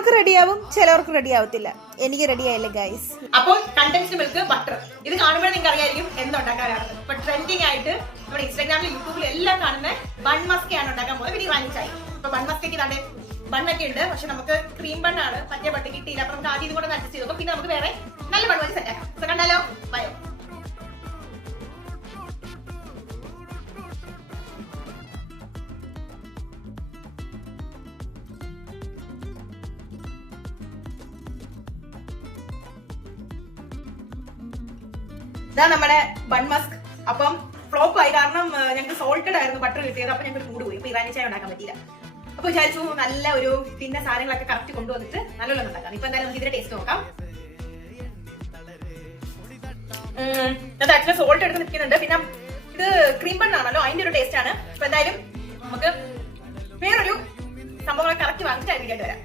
ചിലവർക്ക് റെഡിയാവും, ചിലവർക്ക് റെഡിയാവത്തില്ല. എനിക്ക് റെഡിയായില്ല ഗൈസ്. അപ്പോൾ കണ്ടൻസ്ഡ് മിൽക്ക് ബട്ടർ ഇത് കാണുമ്പോൾ നിങ്ങൾക്ക് അറിയായിരിക്കും എന്തുണ്ടാക്കാനാണ്. ഇപ്പൊ ട്രെൻഡിങ് ആയിട്ട് നമ്മുടെ ഇൻസ്റ്റാഗ്രാമിലും യൂട്യൂബിലും എല്ലാം കാണുന്ന ബൺ മസ്കയാണ് ഉണ്ടാക്കാൻ പോകുന്നത്. പിന്നെ വാങ്ങിച്ചായി ഇപ്പൊ ബൺ മസ്കയ്ക്ക് തന്നെ ബണ്ണൊക്കെ ഉണ്ട്. പക്ഷെ നമുക്ക് ക്രീം ബണ്ണാണ്, മറ്റേ ബട്ട് കിട്ടിയില്ല. അപ്പൊ നമുക്ക് ആദ്യം ഇത് കൂടെ അഡ്ജസ്റ്റ് ചെയ്തു. പിന്നെ നമുക്ക് വേറെ നല്ല ബൺ വെച്ച് സെറ്റ് ആക്കാം. കണ്ടാലോ? ബയോ ഇതാ നമ്മുടെ ബൺ മസ്ക്. അപ്പം ഫ്ലോപ്പ് ആയി, കാരണം ഞങ്ങൾക്ക് സോൾട്ടഡ് ആയിരുന്നു ബട്ടർ കിട്ടിയത്. അപ്പൊ ഞങ്ങൾക്ക് മൂട് പോയി. ഇപ്പൊ ഇറാനി ചായ ഉണ്ടാക്കാൻ പറ്റിയില്ല. അപ്പൊ വിചാരിച്ചു നല്ല ഒരു പിന്നെ സാധനങ്ങളൊക്കെ കറക്റ്റ് കൊണ്ടുവന്നിട്ട് നല്ലോണം ഉണ്ടാക്കാം. ഇപ്പൊ എന്തായാലും നമുക്ക് ഇതിന്റെ ടേസ്റ്റ് നോക്കാം. ആക്ച്വലി സോൾട്ട് എടുത്ത് നിൽക്കുന്നുണ്ട്. പിന്നെ ഇത് ക്രീം ബണ്ണാണല്ലോ, അതിന്റെ ഒരു ടേസ്റ്റ് ആണ്. അപ്പൊ എന്തായാലും നമുക്ക് വേറൊരു സംഭവങ്ങളെ കറക്റ്റ് വാങ്ങിച്ചിട്ട് അതിലേക്ക് വരാം.